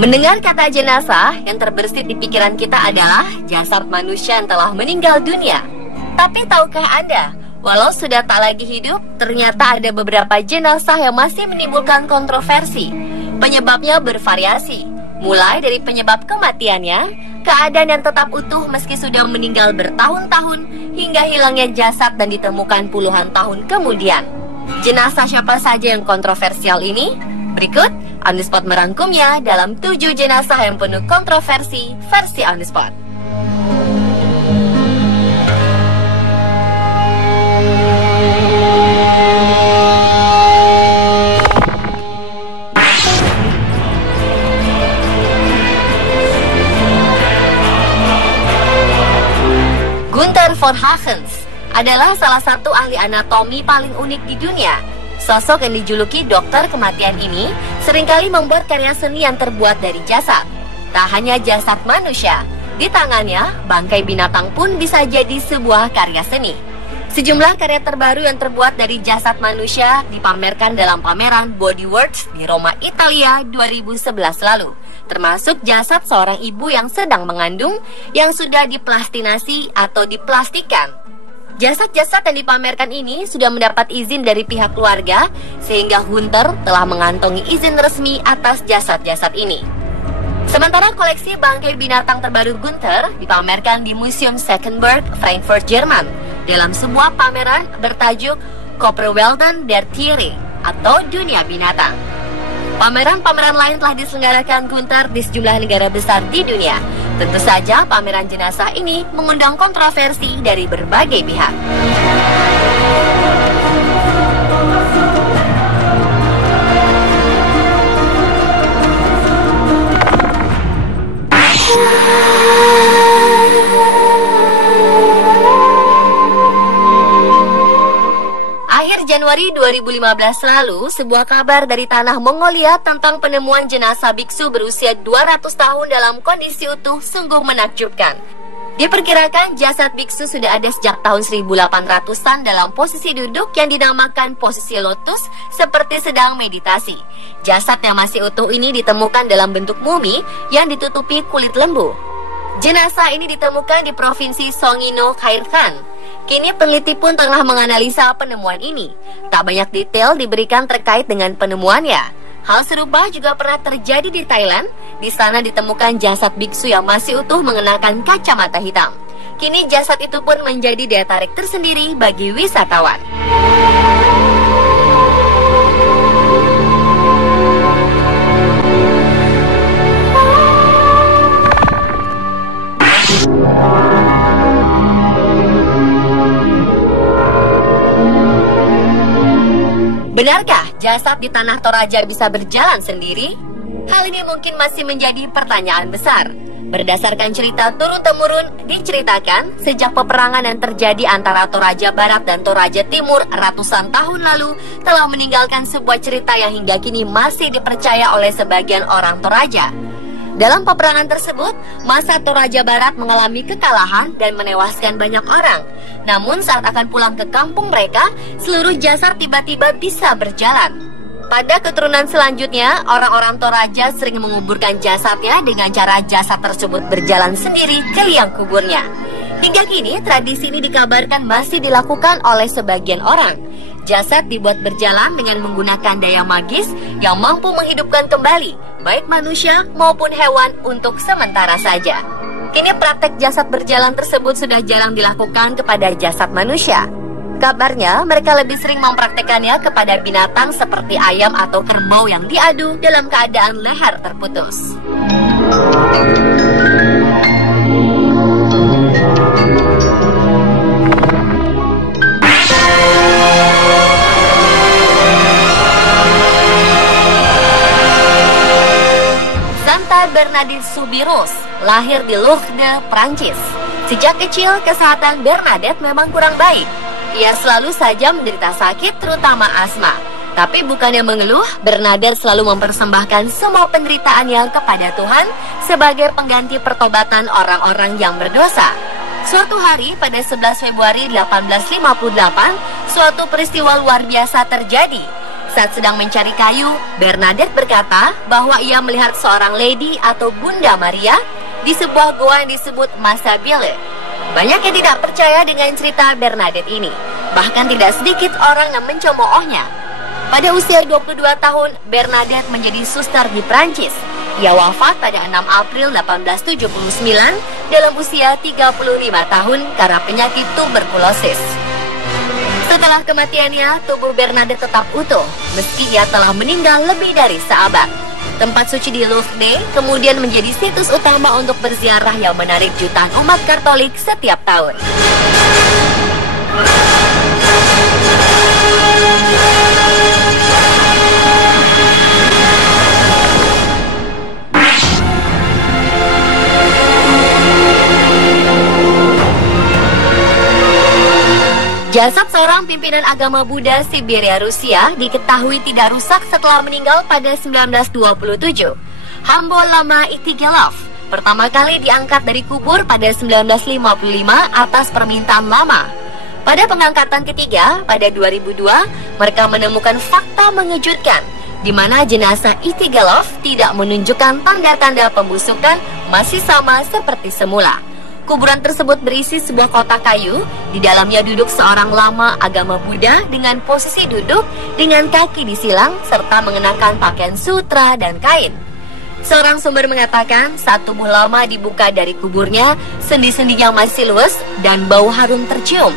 Mendengar kata jenazah, yang terbersit di pikiran kita adalah jasad manusia yang telah meninggal dunia. Tapi tahukah Anda, walau sudah tak lagi hidup, ternyata ada beberapa jenazah yang masih menimbulkan kontroversi. Penyebabnya bervariasi, mulai dari penyebab kematiannya, keadaan yang tetap utuh meski sudah meninggal bertahun-tahun, hingga hilangnya jasad dan ditemukan puluhan tahun kemudian. Jenazah siapa saja yang kontroversial ini? Berikut On The Spot merangkumnya dalam 7 jenazah yang penuh kontroversi versi On The Spot. Gunther von Hagens adalah salah satu ahli anatomi paling unik di dunia. Sosok yang dijuluki dokter kematian ini seringkali membuat karya seni yang terbuat dari jasad. Tak hanya jasad manusia, di tangannya bangkai binatang pun bisa jadi sebuah karya seni. Sejumlah karya terbaru yang terbuat dari jasad manusia dipamerkan dalam pameran Body Worlds di Roma, Italia 2011 lalu. Termasuk jasad seorang ibu yang sedang mengandung yang sudah diplastinasi atau diplastikan. Jasad-jasad yang dipamerkan ini sudah mendapat izin dari pihak keluarga, sehingga Gunther telah mengantongi izin resmi atas jasad-jasad ini. Sementara koleksi bangkai binatang terbaru Gunther dipamerkan di Museum Senckenberg, Frankfurt, Jerman, dalam sebuah pameran bertajuk Körperwelten der Tiere atau Dunia Binatang. Pameran-pameran lain telah diselenggarakan Gunther di sejumlah negara besar di dunia. Tentu saja pameran jenazah ini mengundang kontroversi dari berbagai pihak. Akhir Januari 2015 lalu, sebuah kabar dari tanah Mongolia tentang penemuan jenazah biksu berusia 200 tahun dalam kondisi utuh sungguh menakjubkan. Diperkirakan jasad biksu sudah ada sejak tahun 1800-an dalam posisi duduk yang dinamakan posisi lotus seperti sedang meditasi. Jasad yang masih utuh ini ditemukan dalam bentuk mumi yang ditutupi kulit lembu. Jenazah ini ditemukan di provinsi Songino, Khairkhan. Kini peneliti pun tengah menganalisa penemuan ini. Tak banyak detail diberikan terkait dengan penemuannya. Hal serupa juga pernah terjadi di Thailand. Di sana ditemukan jasad biksu yang masih utuh mengenakan kacamata hitam. Kini jasad itu pun menjadi daya tarik tersendiri bagi wisatawan. Benarkah jasad di Tanah Toraja bisa berjalan sendiri? Hal ini mungkin masih menjadi pertanyaan besar. Berdasarkan cerita turun-temurun, diceritakan sejak peperangan yang terjadi antara Toraja Barat dan Toraja Timur ratusan tahun lalu telah meninggalkan sebuah cerita yang hingga kini masih dipercaya oleh sebagian orang Toraja. Dalam peperangan tersebut, masa Toraja Barat mengalami kekalahan dan menewaskan banyak orang. Namun saat akan pulang ke kampung mereka, seluruh jasad tiba-tiba bisa berjalan. Pada keturunan selanjutnya, orang-orang Toraja sering menguburkan jasadnya dengan cara jasad tersebut berjalan sendiri ke liang kuburnya. Hingga kini, tradisi ini dikabarkan masih dilakukan oleh sebagian orang. Jasad dibuat berjalan dengan menggunakan daya magis yang mampu menghidupkan kembali baik manusia maupun hewan untuk sementara saja. Kini praktek jasad berjalan tersebut sudah jarang dilakukan kepada jasad manusia. Kabarnya mereka lebih sering mempraktekannya kepada binatang seperti ayam atau kerbau yang diadu dalam keadaan leher terputus. Bernadette Soubirous lahir di Lourdes, Prancis. Sejak kecil, kesehatan Bernadette memang kurang baik. Ia selalu saja menderita sakit, terutama asma. Tapi bukannya mengeluh, Bernadette selalu mempersembahkan semua penderitaannya kepada Tuhan sebagai pengganti pertobatan orang-orang yang berdosa. Suatu hari pada 11 Februari 1858, suatu peristiwa luar biasa terjadi. Saat sedang mencari kayu, Bernadette berkata bahwa ia melihat seorang lady atau Bunda Maria di sebuah goa yang disebut Masabile. Banyak yang tidak percaya dengan cerita Bernadette ini. Bahkan tidak sedikit orang yang mencemoohnya. Pada usia 22 tahun, Bernadette menjadi suster di Prancis. Ia wafat pada 6 April 1879 dalam usia 35 tahun karena penyakit tuberkulosis. Setelah kematiannya, tubuh Bernadette tetap utuh, meski ia telah meninggal lebih dari seabad. Tempat suci di Louvre kemudian menjadi situs utama untuk berziarah yang menarik jutaan umat Katolik setiap tahun. Jasad seorang pimpinan agama Buddha Siberia Rusia diketahui tidak rusak setelah meninggal pada 1927. Hambo Lama Itigelov pertama kali diangkat dari kubur pada 1955 atas permintaan Lama. Pada pengangkatan ketiga pada 2002, mereka menemukan fakta mengejutkan di mana jenazah Itigelov tidak menunjukkan tanda-tanda pembusukan, masih sama seperti semula. Kuburan tersebut berisi sebuah kotak kayu. Di dalamnya duduk seorang lama agama Buddha dengan posisi duduk dengan kaki disilang serta mengenakan pakaian sutra dan kain. Seorang sumber mengatakan saat tubuh lama dibuka dari kuburnya, sendi-sendinya masih luwes dan bau harum tercium.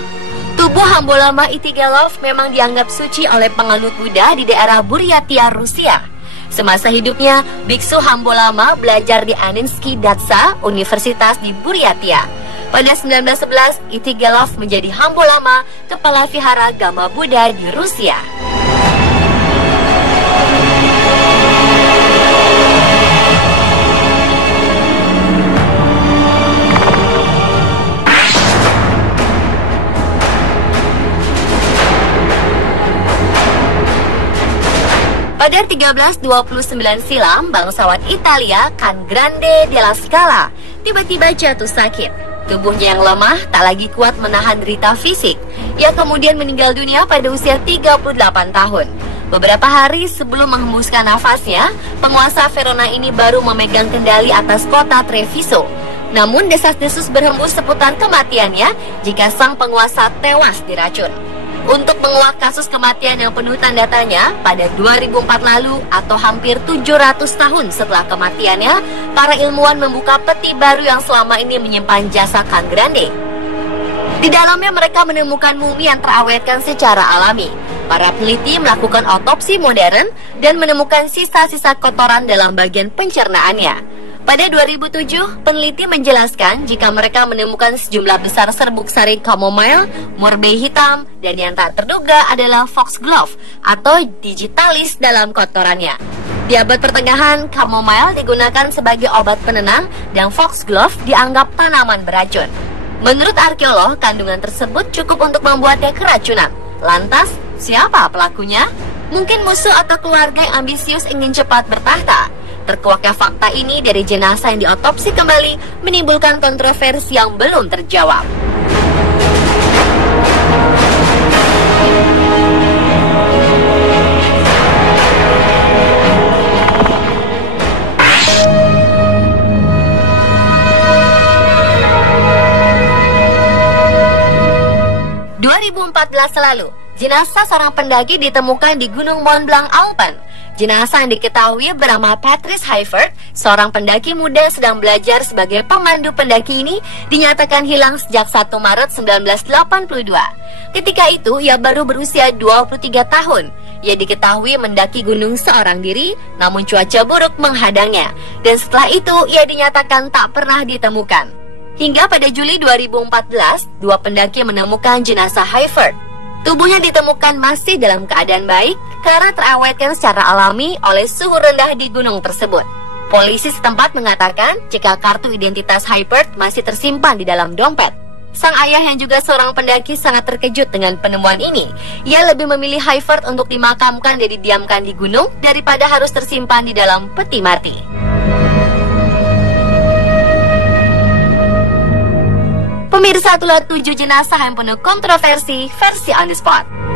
Tubuh Hambo Lama Itigelov memang dianggap suci oleh penganut Buddha di daerah Buryatia, Rusia. Semasa hidupnya, Biksu Hambo Lama belajar di Aninsky Datsa, Universitas di Buryatia. Pada 1911, Itigelov menjadi Hambo Lama, kepala vihara agama Buddha di Rusia. Pada 1329 silam, bangsawan Italia Can Grande della Scala tiba-tiba jatuh sakit. Tubuhnya yang lemah tak lagi kuat menahan derita fisik. Ia kemudian meninggal dunia pada usia 38 tahun. Beberapa hari sebelum menghembuskan nafasnya, penguasa Verona ini baru memegang kendali atas kota Treviso. Namun desas-desus berhembus seputar kematiannya jika sang penguasa tewas diracun. Untuk menguak kasus kematian yang penuh tanda tanya, pada 2004 lalu atau hampir 700 tahun setelah kematiannya, para ilmuwan membuka peti baru yang selama ini menyimpan jasa Can Grande. Di dalamnya mereka menemukan mumi yang terawetkan secara alami. Para peneliti melakukan otopsi modern dan menemukan sisa-sisa kotoran dalam bagian pencernaannya. Pada 2007, peneliti menjelaskan jika mereka menemukan sejumlah besar serbuk sari chamomile, murbei hitam, dan yang tak terduga adalah foxglove atau digitalis dalam kotorannya. Di abad pertengahan, chamomile digunakan sebagai obat penenang dan foxglove dianggap tanaman beracun. Menurut arkeolog, kandungan tersebut cukup untuk membuatnya keracunan. Lantas, siapa pelakunya? Mungkin musuh atau keluarga yang ambisius ingin cepat bertahta. Terkuaknya fakta ini dari jenazah yang diotopsi kembali menimbulkan kontroversi yang belum terjawab. Lalu, jenazah seorang pendaki ditemukan di Gunung Mont Blanc, Alpen. Jenazah yang diketahui bernama Patrice Haifert, seorang pendaki muda yang sedang belajar sebagai pemandu pendaki ini, dinyatakan hilang sejak 1 Maret 1982. Ketika itu, ia baru berusia 23 tahun. Ia diketahui mendaki gunung seorang diri, namun cuaca buruk menghadangnya. Dan setelah itu, ia dinyatakan tak pernah ditemukan. Hingga pada Juli 2014, 2 pendaki menemukan jenazah Haifert. Tubuhnya ditemukan masih dalam keadaan baik karena terawetkan secara alami oleh suhu rendah di gunung tersebut. Polisi setempat mengatakan jika kartu identitas Haifert masih tersimpan di dalam dompet. Sang ayah yang juga seorang pendaki sangat terkejut dengan penemuan ini. Ia lebih memilih Haifert untuk dimakamkan dan didiamkan di gunung daripada harus tersimpan di dalam peti mati. Pemirsa, itulah 7 jenazah yang penuh kontroversi versi On The Spot.